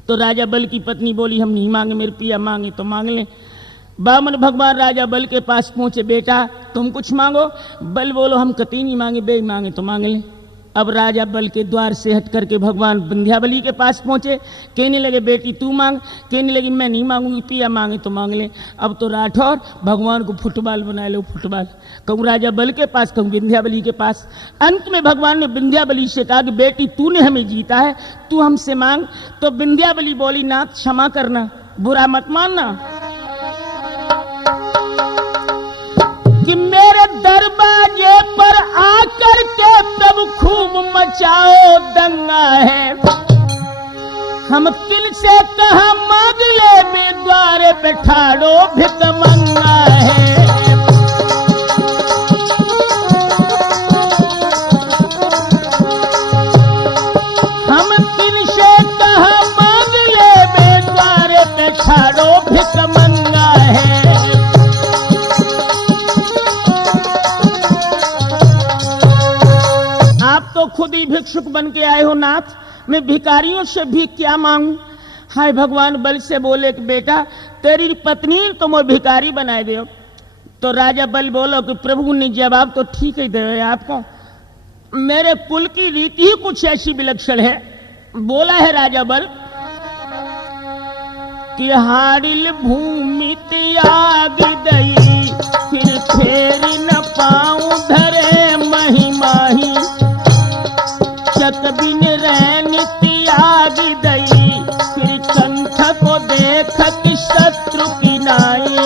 तो राजा बल की पत्नी बोली, हम नहीं मांगे मेरे पिया, मांगे तो मांग ले। वामन भगवान राजा बल के पास पहुंचे, बेटा तुम कुछ मांगो। बल बोलो हम कतई नहीं मांगे, बे मांगे तो मांग ले। अब राजा बल के द्वार से हट करके भगवान विंध्याबली के पास पहुंचे। कहने लगे बेटी तू मांग। कहने लगी मैं नहीं मांगूंगी, पिया मांगे तो मांग ले। अब तो राठौर भगवान को फुटबॉल बना लो, फुटबॉल। कहूँ राजा बल के पास, कहूँ विंध्याबली के पास। अंत में भगवान ने विंध्याबली से कहा कि बेटी तूने हमें जीता है, तू हमसे मांग। तो विंध्याबली बोली नाथ क्षमा करना, बुरा मत मानना कि मेरे दरवाजे पर आकर के प्रभु खूब मचाओ दंगा है। हम किल से कहा मांग ले, मेरे द्वारे पे ठाड़ो भिकमंगा है। हम किल से कहा मांग ले, मेरे द्वारे पे ठाड़ो भिकमंगा है। तो खुद ही भिक्षुक बन के आए हो नाथ, मैं भिखारियों से भी क्या मांगू। हाय भगवान बल से बोले कि बेटा तेरी पत्नी तो मैं भिखारी बनाए दे। तो राजा बल बोलो कि प्रभु ने जवाब तो ठीक ही दे आपको, मेरे कुल की रीति ही कुछ ऐसी विलक्षण है। बोला है राजा बल कि हाड़िल भूमि त्याग दई, फिर फेर न पाऊं धरे मही माही। बिन रैन त्याग दई, फिर कंठ को देखत शत्रु की नाई।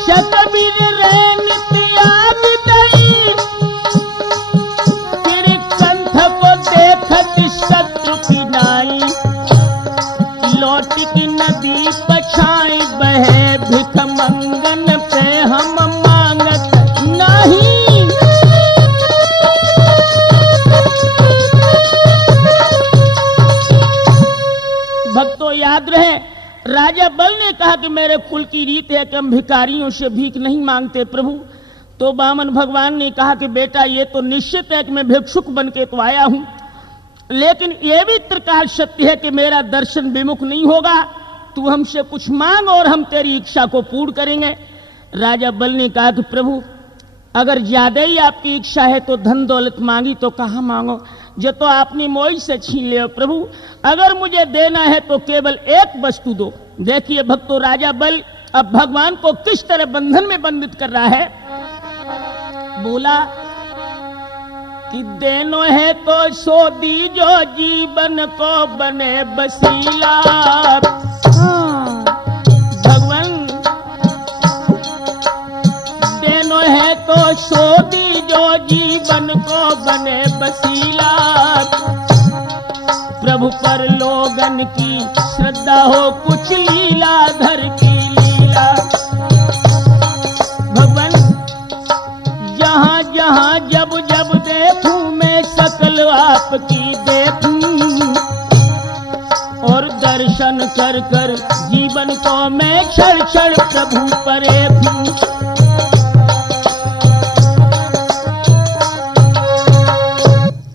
शत बिन रैन त्याग दई, फिर कंठ को देखत शत्रु की नाई। लौट की नदी पछाई बहे, भिख मंगन पे हम मांगत नहीं। भक्तों याद रहे राजा बल ने कहा कि मेरे कुल की रीत है कि हम भिखारियों से भीख नहीं मांगते प्रभु। तो वामन भगवान ने कहा कि बेटा ये तो निश्चित है कि मैं भिक्षुक बन के तो आया हूं, लेकिन यह भी त्रिकाल सत्य है कि मेरा दर्शन विमुख नहीं होगा। तू हमसे कुछ मांग और हम तेरी इच्छा को पूर्ण करेंगे। राजा बल ने कहा कि प्रभु अगर ज्यादा ही आपकी इच्छा है तो धन दौलत मांगी तो कहाँ मांगो, जो तो आपने मोई से छीन ले। प्रभु अगर मुझे देना है तो केवल एक वस्तु दो। देखिए भक्तों राजा बल अब भगवान को किस तरह बंधन में बंधित कर रहा है। बोला कि देनो है तो सो दीजो, जीवन को बने बसीला। भगवान देनो है तो सो दीजो, जीवन को बने बसीला। प्रभु पर लोगन की श्रद्धा हो, कुछ लीला धर की लीला। भगवान जहां जहां जब जब देखूं मैं सकल आपकी देखूं, और दर्शन कर कर जीवन को मैं क्षण क्षण प्रभु परे हूं।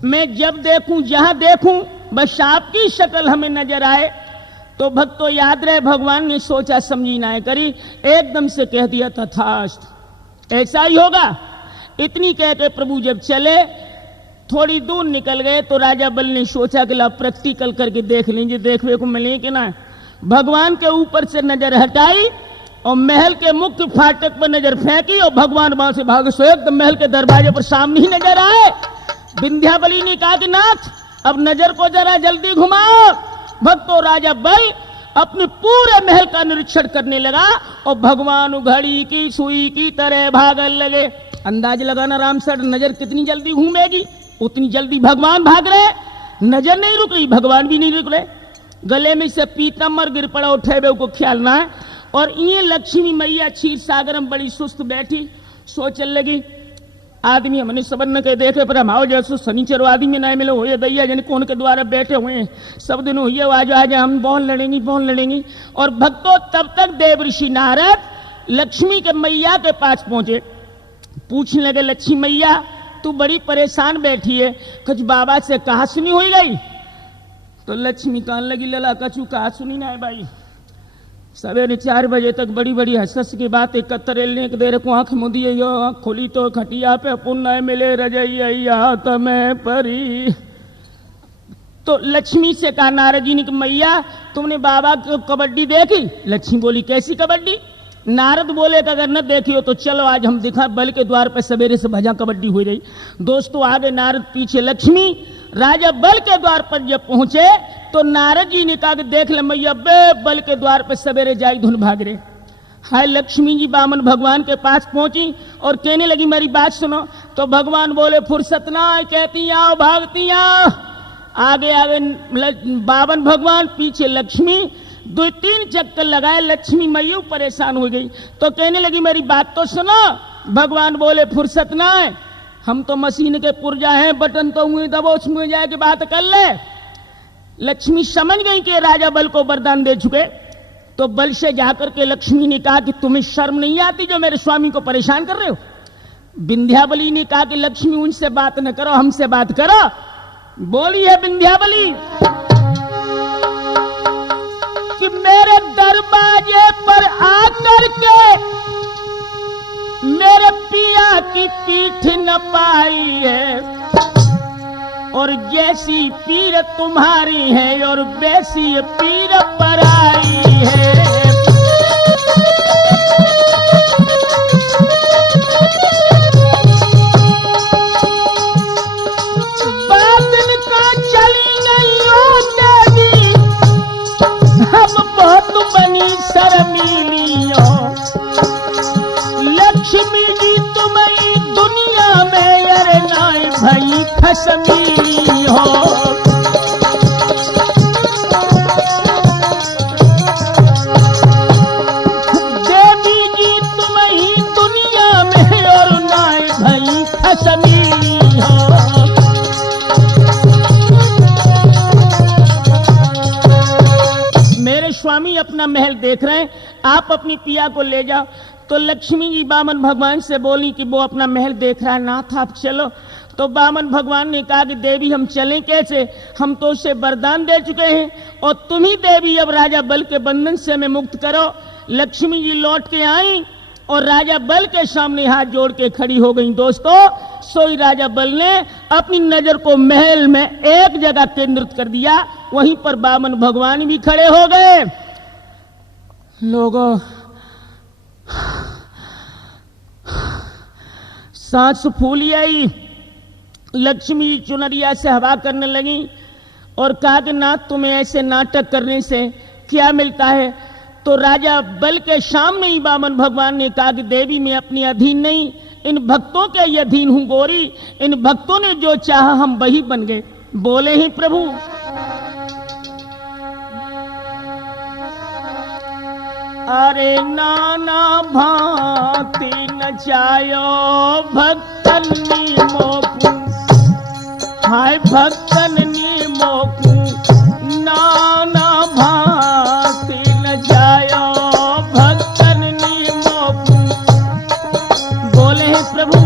मैं जब देखूं जहां देखूं बस आपकी शक्ल हमें नजर आए। तो भक्तों याद रहे भगवान ने सोचा समझी ना करी, एकदम से कह दिया तथास्तु, ऐसा ही होगा। इतनी कह के प्रभु जब चले थोड़ी दूर निकल गए तो राजा बल ने सोचा कि ला प्रैक्टिकल करके देख लीजिए, देखने को मिले कि ना। भगवान के ऊपर से नजर हटाई और महल के मुख्य फाटक पर नजर फेंकी और भगवान वहां से भागे सो एकदम महल के दरवाजे पर सामने ही नजर आए। विंध्याबली ने कहा कि नाथ अब नजर को जरा जल्दी घुमाओ। भक्तों राजा बल अपने पूरे महल का निरीक्षण करने लगा और भगवान घड़ी की सुई की तरह भागने लगे। अंदाज लगाना राम सर नजर कितनी जल्दी घूमेगी, उतनी जल्दी भगवान भाग रहे। नजर नहीं रुक रही, भगवान भी नहीं रुक रहे। गले में से पीतम्बर गिर पड़ा, उठे हुए को ख्याल ना है। और ये लक्ष्मी मैया क्षीर सागर में बड़ी सुस्त बैठी सोचने लगी। आदमी हमने सबर न कह देखे पर हम आओ जैसो शनिचर आदमी ना मिले हो दैया जन कौन के द्वारा बैठे हुए हैं सब दिन हुई आज हम बहुत लड़ेंगी। और भक्तों तब तक देव ऋषि नारद लक्ष्मी के मैया के पास पहुंचे। पूछने लगे लक्ष्मी मैया तू बड़ी परेशान बैठी है, कुछ बाबा से कहा सुनी हो गई? तो लक्ष्मी कहने लगी लला कछु कहा सुनी ना है भाई, सवेरे 4 बजे तक बड़ी बड़ी हंस की बात कतरेलने के देर को आंख मुदी आंख खोली तो खटिया पे पुण्य मिले रजैया तमें परी। तो लक्ष्मी से कहा नारद जी ने कि मैया तुमने बाबा को कबड्डी देखी? लक्ष्मी बोली कैसी कबड्डी? नारद बोले कि अगर न देखी हो तो चलो आज हम दिखा। बल के द्वार पर सवेरे से भजा कबड्डी हो रही। दोस्तों आगे नारद पीछे लक्ष्मी। राजा बल के द्वार पर जब पहुंचे तो नारद जी ने कहा कि देख ले मैया बे बल के द्वार पर सवेरे जाई धुन भाग रहे। हाय लक्ष्मी जी वामन भगवान के पास पहुंची और कहने लगी मेरी बात सुनो। तो भगवान बोले फुर्सत ना कहती आओ भागती आओ। आगे आगे बावन भगवान पीछे लक्ष्मी 2-3 चक्कर लगाए। लक्ष्मी मैया परेशान हो गई तो कहने लगी मेरी बात तो सुनो। भगवान बोले फुर्सत ना है, हम तो मशीन के पुर्जा हैं, बटन तो हुए दबोच में जाए कि बात कर ले। लक्ष्मी समझ गई कि राजा बल को वरदान दे चुके। तो बल से जाकर के लक्ष्मी ने कहा कि तुम्हें शर्म नहीं आती जो मेरे स्वामी को परेशान कर रहे हो? विंध्यावली ने कहा कि लक्ष्मी उनसे बात न करो, हमसे बात करो। बोली है विंध्यावली कि मेरे दरवाजे पर आकर के मेरे पिया की पीठ न पाई है और जैसी पीर तुम्हारी है और वैसी पीर पर आई है। बादल का चली गई ओ देवी हम बहुत बनी शर्मीलियों। लक्ष्मी जी तुम्हारी दुनिया में अरे नाई भई खसमी हो। देवी जी तुम्हारी दुनिया में और नाई भई खसमी हो। मेरे स्वामी अपना महल देख रहे हैं, आप अपनी पिया को ले जाओ। तो लक्ष्मी जी वामन भगवान से बोली कि वो अपना महल देख रहा है, नाथ आप चलो। तो वामन भगवान ने कहा कि देवी हम चलें कैसे, हम तो उसे वरदान दे चुके हैं और तुम ही देवी अब राजा बल के बंधन से हमें मुक्त करो। लक्ष्मी जी लौट के आई और राजा बल के सामने हाथ जोड़ के खड़ी हो गई। दोस्तों सोई राजा बल ने अपनी नजर को महल में एक जगह केंद्रित कर दिया, वहीं पर वामन भगवान भी खड़े हो गए। लोगों सांस फूली आई। लक्ष्मी चुनरिया से हवा करने लगी और कहा कि नाथ तुम्हें ऐसे नाटक करने से क्या मिलता है? तो राजा बल के सामने ही वामन भगवान ने कहा कि देवी मैं अपनी अधीन नहीं, इन भक्तों के अधीन हूं गोरी। इन भक्तों ने जो चाहा हम वही बन गए। बोले ही प्रभु अरे नाना भांति नचायो भक्तन नी मोकू। हाय भक्तन नी मोकू नाना भांति नचायो भक्तन नी मोकू। बोले हैं प्रभु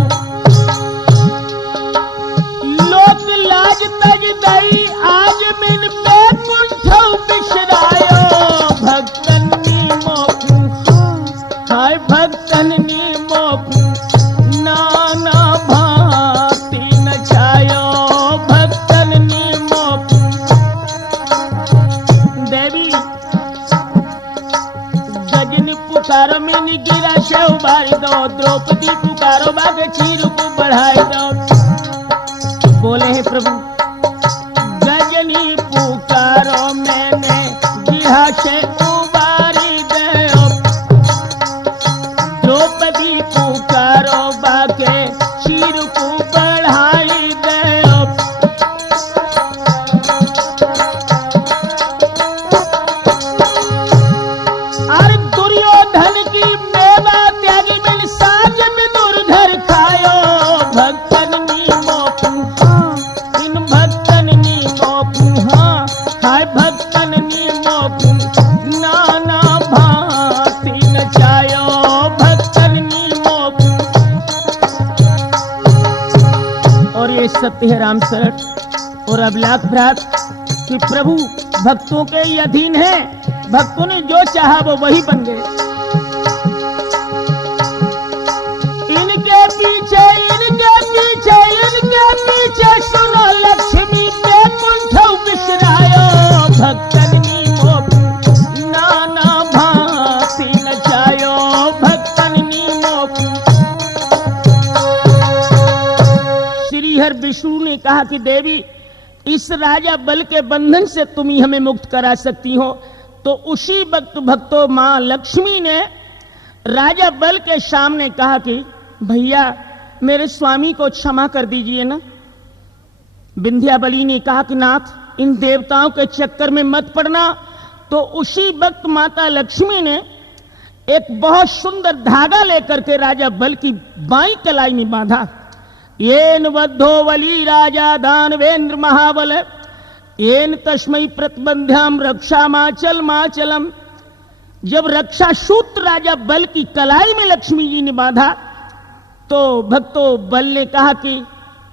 लोक लाज तज दई आज मिन पे कुंठौ बिसरायो भक्तन नी मोकू। हाय भक्तन नी मोकू नाना भांति नचायो भक्तन नी मोकू। देवी गजनी पुकारो मिनी गिरा से उबारी दो, द्रौपदी पुकारो बागे चीर को बढ़ाई दो। बोले हैं प्रभु गजनी पुकारो मैंने गिरा से उबारी दो, द्रौपदी पुकारो बागे चीर को बढ़ाई दो। अरे दुर्योधन की मेवा त्यागी मिल साज में दुर्धर खायो भक्तन नी मोकू। इन भक्तन नी मोकू हाँ हाय भक्तन नी मोकू नाना भांति नचायो भक्तन नी मोकू। और ये सत्य है राम शरण और अभिलाख भ्रात कि प्रभु भक्तों के ही अधीन है। भक्तों ने जो चाहा वो वही बन गए। इनके पीछे सुनो लक्ष्मी पे कुंठ बिसरायो, भक्तन नी मोप नाना भांति नचायो, भक्तन नी मोप। श्रीहर विष्णु ने कहा कि देवी इस राजा बल के बंधन से तुम ही हमें मुक्त करा सकती हो। तो उसी वक्त भक्तों मां लक्ष्मी ने राजा बल के सामने कहा कि भैया मेरे स्वामी को क्षमा कर दीजिए ना। विंध्याबली ने कहा कि नाथ इन देवताओं के चक्कर में मत पड़ना। तो उसी वक्त माता लक्ष्मी ने एक बहुत सुंदर धागा लेकर के राजा बल की बाईं कलाई में बांधा। येन वद्धो वली राजा दानवेंद्र महाबल, येन तस्मै प्रतिबंध्याम रक्षा माचलम। जब रक्षा सूत्र राजा बल की कलाई में लक्ष्मी जी ने बांधा तो भक्तों बल ने कहा कि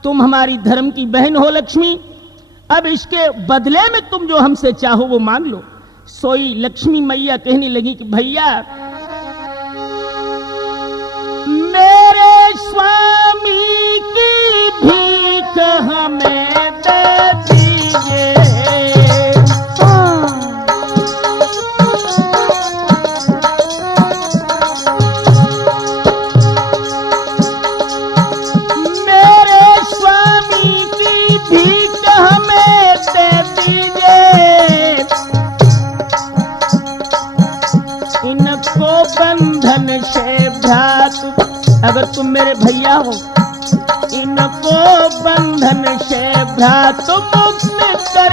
तुम हमारी धर्म की बहन हो लक्ष्मी, अब इसके बदले में तुम जो हमसे चाहो वो मांग लो। सोई लक्ष्मी मैया कहने लगी कि भैया मेरे स्वामी की भीख हमें दे दीजिए। बंधन से भ्रात अगर तुम मेरे भैया हो, इनको बंधन से भ्रात मुक्त कर